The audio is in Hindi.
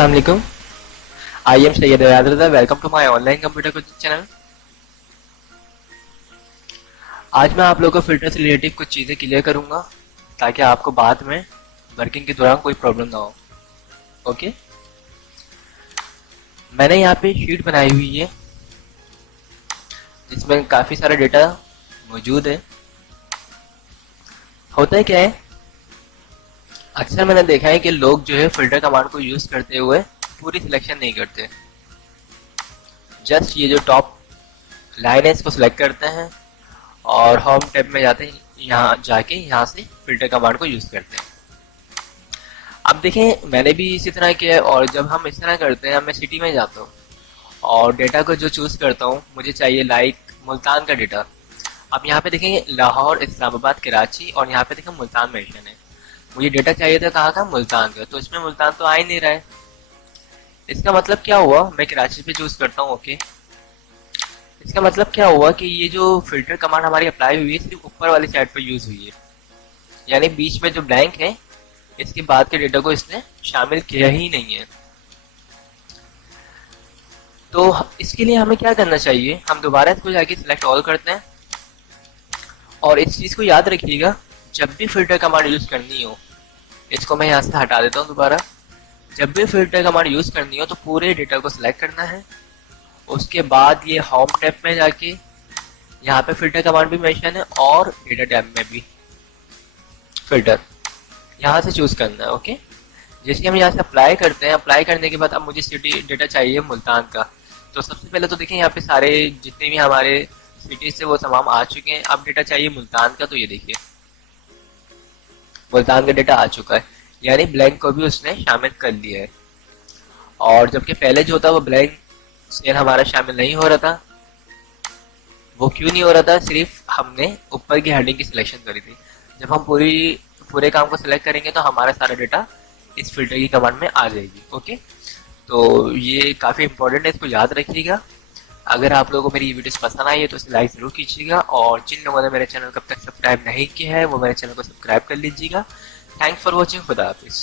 अस्सलाम वालेकुम। I am Syed Raza. Welcome to my online computer coaching channel. आज मैं आप लोगों को फिल्टर से रिलेटिव कुछ चीज़ें क्लियर करूंगा ताकि आपको बाद में वर्किंग के दौरान कोई प्रॉब्लम ना हो। ओके, मैंने यहाँ पे शीट बनाई हुई है जिसमें काफ़ी सारा डेटा मौजूद है। होता है क्या है, अक्सर मैंने देखा है कि लोग जो है फिल्टर कमांड को यूज़ करते हुए पूरी सिलेक्शन नहीं करते। जस्ट ये जो टॉप लाइन है इसको सिलेक्ट करते हैं और होम टैब में जाते हैं, यहाँ से फिल्टर कमांड को यूज़ करते हैं। अब देखें, मैंने भी इसी तरह किया है और जब हम इस तरह करते हैं, मैं सिटी में जाता हूँ और डेटा को जो चूज़ करता हूँ, मुझे चाहिए लाइक मुल्तान का डेटा। अब यहाँ पे देखेंगे लाहौर, इस्लामाबाद, कराची और यहाँ पे देखें मुल्तान मेंशन है। मुझे डेटा चाहिए था कहाँ का, मुल्तान का, तो इसमें मुल्तान तो आ ही नहीं रहा है। इसका मतलब क्या हुआ, मैं कराची पे चूज़ करता हूँ। ओके, इसका मतलब क्या हुआ कि ये जो फिल्टर कमांड हमारी अप्लाई हुई है सिर्फ ऊपर वाली साइड पर यूज़ हुई है, यानी बीच में जो ब्लैंक है इसके बाद के डेटा को इसने शामिल किया ही नहीं है। तो इसके लिए हमें क्या करना चाहिए, हम दोबारा इसको जाके सिलेक्ट ऑल करते हैं और इस चीज़ को याद रखिएगा, जब भी फिल्टर कमांड यूज़ करनी हो, इसको मैं यहाँ से हटा देता हूँ दोबारा। जब भी फिल्टर कमांड यूज़ करनी हो तो पूरे डेटा को सिलेक्ट करना है। उसके बाद ये होम टैब में जाके यहाँ पे फिल्टर कमांड भी मेंशन है और डेटा टैब में भी फिल्टर यहाँ से चूज़ करना है। ओके, जैसे हम यहाँ से अप्लाई करते हैं, अप्लाई करने के बाद अब मुझे सिटी डेटा चाहिए मुल्तान का। तो सबसे पहले तो देखें यहाँ पे सारे जितने भी हमारे सिटीज थे वो तमाम आ चुके हैं। अब डेटा चाहिए मुल्तान का, तो ये देखिए मुल्तान का डेटा आ चुका है, यानी ब्लैंक को भी उसने शामिल कर लिया है। और जबकि पहले जो था वो ब्लैंक सेल हमारा शामिल नहीं हो रहा था। वो क्यों नहीं हो रहा था, सिर्फ हमने ऊपर की हेडिंग की सिलेक्शन करी थी। जब हम पूरे काम को सिलेक्ट करेंगे तो हमारा सारा डेटा इस फिल्टर की कमांड में आ जाएगी। ओके, तो ये काफ़ी इंपॉर्टेंट है, इसको याद रखिएगा। अगर आप लोगों को मेरी वीडियोस पसंद आई है तो इसे लाइक ज़रूर कीजिएगा और जिन लोगों ने मेरे चैनल को अब तक सब्सक्राइब नहीं किया है वो मेरे चैनल को सब्सक्राइब कर लीजिएगा। Thanks for watching. खुदा हाफिज़।